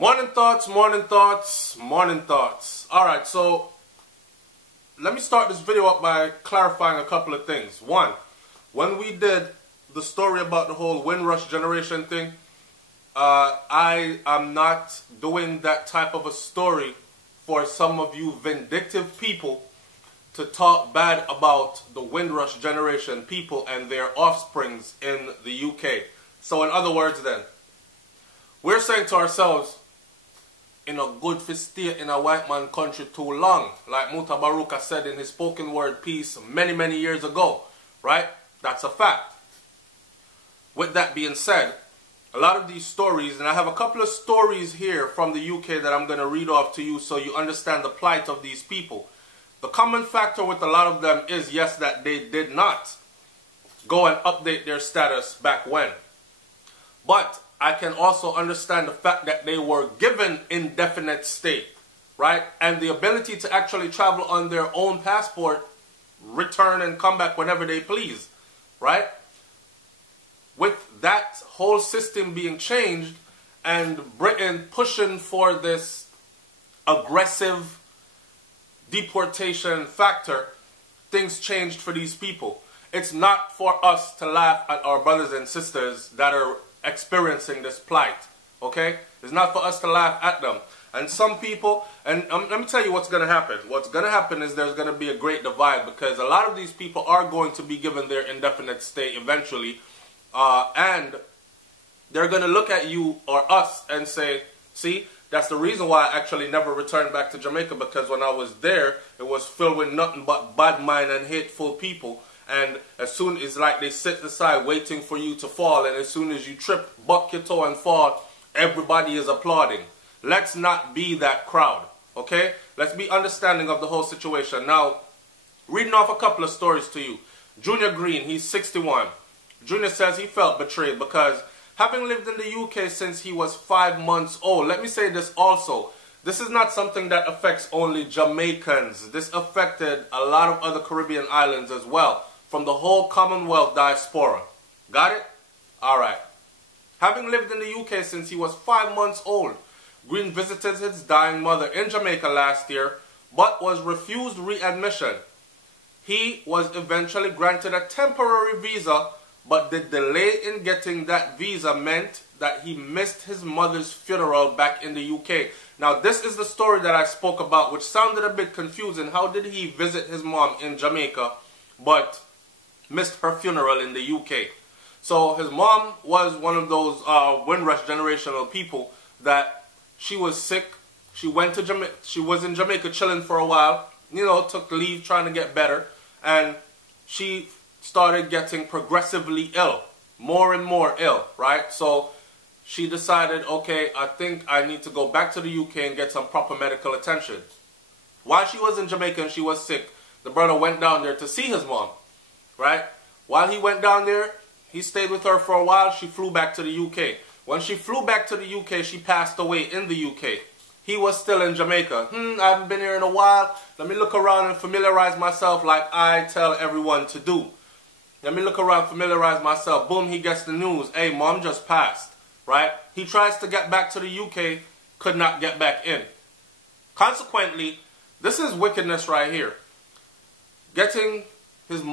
Morning thoughts, morning thoughts, morning thoughts. Alright, so let me start this video up by clarifying a couple of things. One, when we did the story about the whole Windrush generation thing, I am not doing that type of a story for some of you vindictive people to talk bad about the Windrush generation people and their offsprings in the UK. So in other words then, we're saying to ourselves, in a good for stay in a white man country too long, like Mutabaruka said in his spoken word piece many years ago, right? That's a fact. With that being said, a lot of these stories, and I have a couple of stories here from the UK that I'm going to read off to you so you understand the plight of these people. The common factor with a lot of them is, yes, that they did not go and update their status back when. But I can also understand the fact that they were given indefinite stay, right? And the ability to actually travel on their own passport, return and come back whenever they please, right? With that whole system being changed and Britain pushing for this aggressive deportation factor, things changed for these people. It's not for us to laugh at our brothers and sisters that are experiencing this plight, okay? It's not for us to laugh at them. And some people, and let me tell you what's going to happen. What's going to happen is there's going to be a great divide, because a lot of these people are going to be given their indefinite stay eventually, and they're going to look at you or us and say, see, that's the reason why I actually never returned back to Jamaica, because when I was there, it was filled with nothing but bad mind and hateful people. And as soon as like they sit aside waiting for you to fall, and as soon as you trip, buck your toe and fall, everybody is applauding. Let's not be that crowd, okay? Let's be understanding of the whole situation. Now, reading off a couple of stories to you. Junior Green, he's 61. Junior says he felt betrayed because having lived in the UK since he was 5 months old, let me say this also. This is not something that affects only Jamaicans. This affected a lot of other Caribbean islands as well, from the whole Commonwealth diaspora. Got it? Alright. Having lived in the UK since he was 5 months old, Green visited his dying mother in Jamaica last year, but was refused readmission. He was eventually granted a temporary visa, but the delay in getting that visa meant that he missed his mother's funeral back in the UK. Now this is the story that I spoke about, which sounded a bit confusing. How did he visit his mom in Jamaica, but missed her funeral in the UK? So his mom was one of those Windrush generational people that she was sick. She went to Jamaica. She was in Jamaica chilling for a while. You know, took leave trying to get better, and she started getting progressively ill, more and more ill, right? So she decided, okay, I think I need to go back to the UK and get some proper medical attention. While she was in Jamaica and she was sick, the brother went down there to see his mom, right? While he went down there, he stayed with her for a while. She flew back to the UK. When she flew back to the UK, she passed away in the UK. He was still in Jamaica. I haven't been here in a while. Let me look around and familiarize myself like I tell everyone to do. Let me look around, familiarize myself. Boom, he gets the news. Hey, mom just passed, right? He tries to get back to the UK, could not get back in. Consequently, this is wickedness right here. Getting to his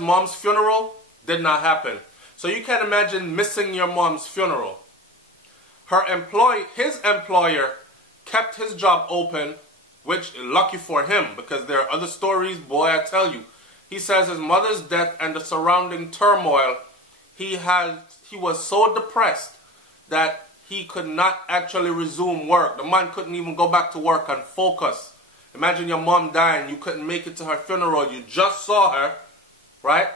mom's funeral did not happen. So you can imagine missing your mom's funeral. His employer kept his job open, which lucky for him, because there are other stories, boy, I tell you. He says his mother's death and the surrounding turmoil, he was so depressed that he could not actually resume work. The man couldn't even go back to work and focus. Imagine your mom dying, you couldn't make it to her funeral, you just saw her, right?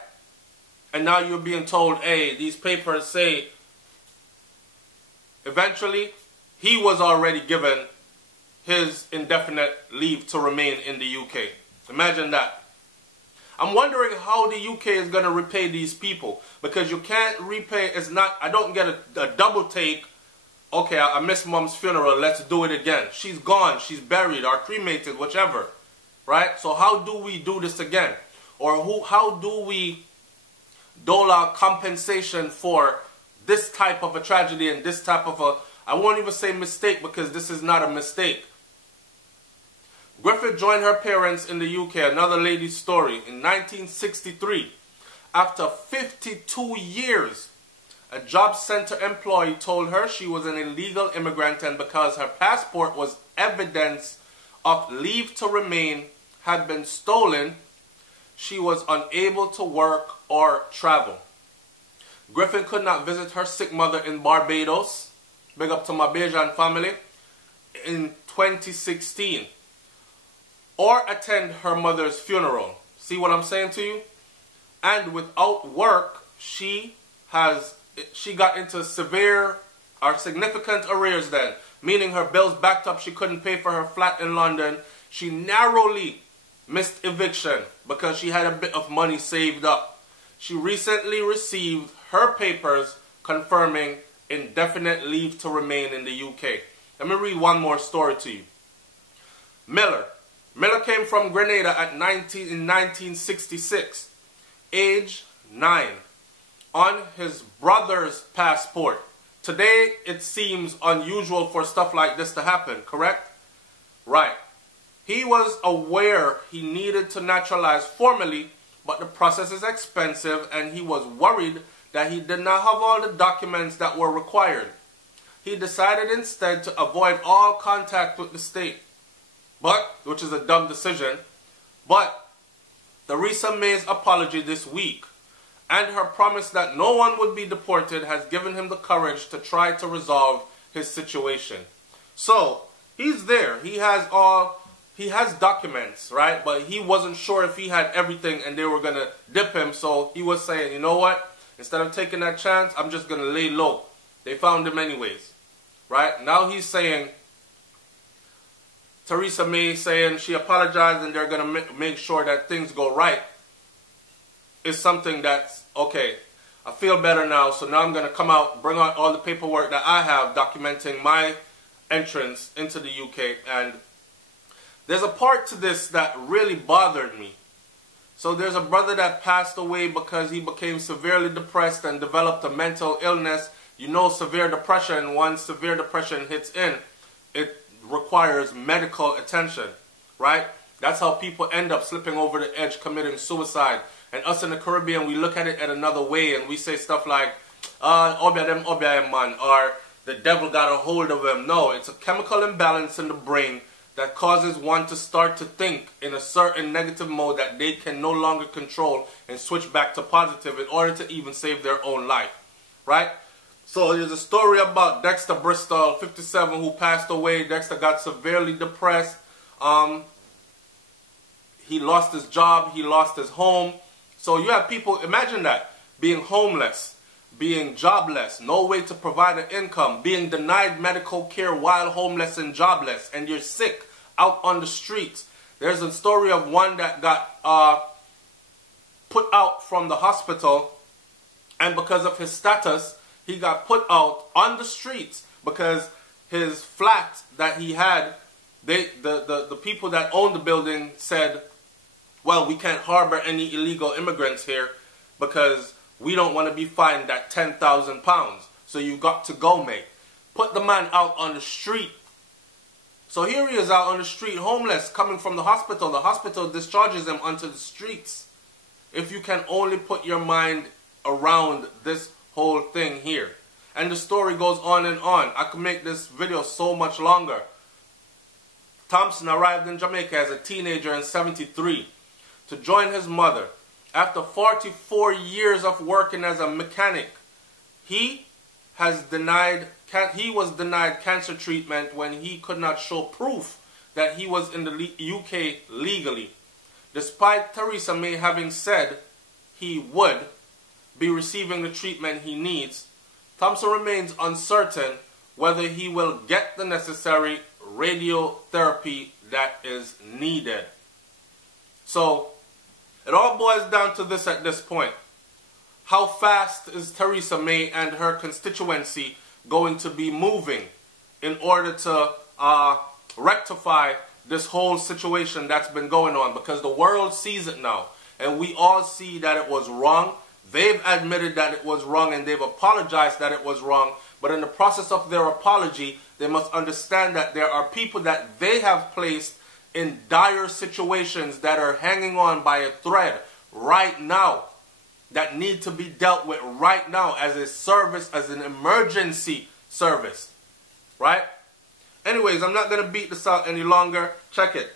And now you're being told, hey, these papers say, eventually, he was already given his indefinite leave to remain in the UK. Imagine that. I'm wondering how the UK is going to repay these people, because you can't repay, it's not, I don't get a double take, okay, I missed mom's funeral, let's do it again. She's gone, she's buried, or cremated, whichever, right? So how do we do this again? Or how do we dole out compensation for this type of a tragedy and this type of I won't even say mistake because this is not a mistake. Griffith joined her parents in the UK, another lady's story, in 1963. After 52 years, a job center employee told her she was an illegal immigrant, and because her passport was evidence of leave to remain had been stolen, she was unable to work or travel. Griffin could not visit her sick mother in Barbados, big up to my Bajan family, in 2016, or attend her mother's funeral. See what I'm saying to you? And without work, she got into severe or significant arrears then, meaning her bills backed up. She couldn't pay for her flat in London. She narrowly missed eviction because she had a bit of money saved up. She recently received her papers confirming indefinite leave to remain in the UK. Let me read one more story to you. Miller came from Grenada in 1966, age 9, on his brother's passport. Today, it seems unusual for stuff like this to happen, correct? Right. He was aware he needed to naturalize formally, but the process is expensive, and he was worried that he did not have all the documents that were required. He decided instead to avoid all contact with the state, which is a dumb decision. But Theresa May's apology this week and her promise that no one would be deported has given him the courage to try to resolve his situation. So, he's there. He has documents, right? But he wasn't sure if he had everything and they were going to dip him. So he was saying, you know what? Instead of taking that chance, I'm just going to lay low. They found him anyways, right? Now he's saying, Theresa May saying she apologized and they're going to make sure that things go right, is something that's, okay, I feel better now, so now I'm going to come out, bring out all the paperwork that I have documenting my entrance into the UK. And there's a part to this that really bothered me. So there's a brother that passed away because he became severely depressed and developed a mental illness. You know, severe depression, once severe depression hits in, it requires medical attention, right? That's how people end up slipping over the edge, committing suicide. And us in the Caribbean, we look at it in another way and we say stuff like, obia them man, or the devil got a hold of him. No, it's a chemical imbalance in the brain that causes one to start to think in a certain negative mode that they can no longer control and switch back to positive in order to even save their own life, right? So there's a story about Dexter Bristol, 57, who passed away. Dexter got severely depressed. He lost his job. He lost his home. So you have people, imagine that, being homeless, being jobless, no way to provide an income, being denied medical care while homeless and jobless, and you're sick out on the streets. There's a story of one that got put out from the hospital, and because of his status, he got put out on the streets because his flat that he had, the people that owned the building said, well, we can't harbor any illegal immigrants here because we don't want to be fined that £10,000. So you got to go, mate. Put the man out on the street. So here he is out on the street, homeless, coming from the hospital. The hospital discharges him onto the streets. If you can only put your mind around this whole thing here. And the story goes on and on. I could make this video so much longer. Thompson arrived in Jamaica as a teenager in '73 to join his mother. After 44 years of working as a mechanic, he was denied cancer treatment when he could not show proof that he was in the UK legally. Despite Theresa May having said he would be receiving the treatment he needs, Thompson remains uncertain whether he will get the necessary radiotherapy that is needed. So, it all boils down to this at this point. How fast is Theresa May and her constituency going to be moving in order to rectify this whole situation that's been going on? Because the world sees it now. And we all see that it was wrong. They've admitted that it was wrong and they've apologized that it was wrong. But in the process of their apology, they must understand that there are people that they have placed in dire situations that are hanging on by a thread right now, that need to be dealt with right now as a service, as an emergency service. Right? Anyways, I'm not going to beat this out any longer. Check it.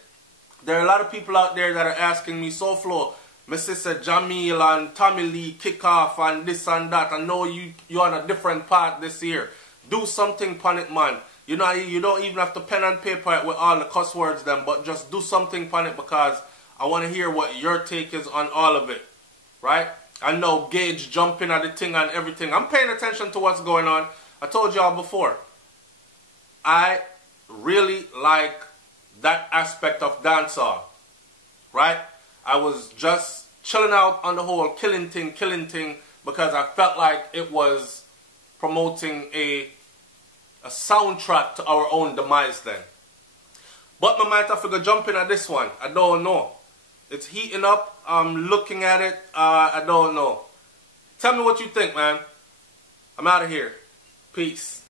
There are a lot of people out there that are asking me, SouFlo, my sister Jamil and Tommy Lee kickoff and this and that. I know you're on a different path this year. Do something on it, man. You know, you don't even have to pen and paper it with all the cuss words them, but just do something on it, because I want to hear what your take is on all of it. Right? I know Gage jumping at the thing and everything. I'm paying attention to what's going on. I told y'all before, I really like that aspect of dancehall. Right? I was just chilling out on the whole killing thing, because I felt like it was promoting a soundtrack to our own demise then. But I might have to go jump in at this one. I don't know. It's heating up. I'm looking at it. I don't know. Tell me what you think, man. I'm out of here. Peace.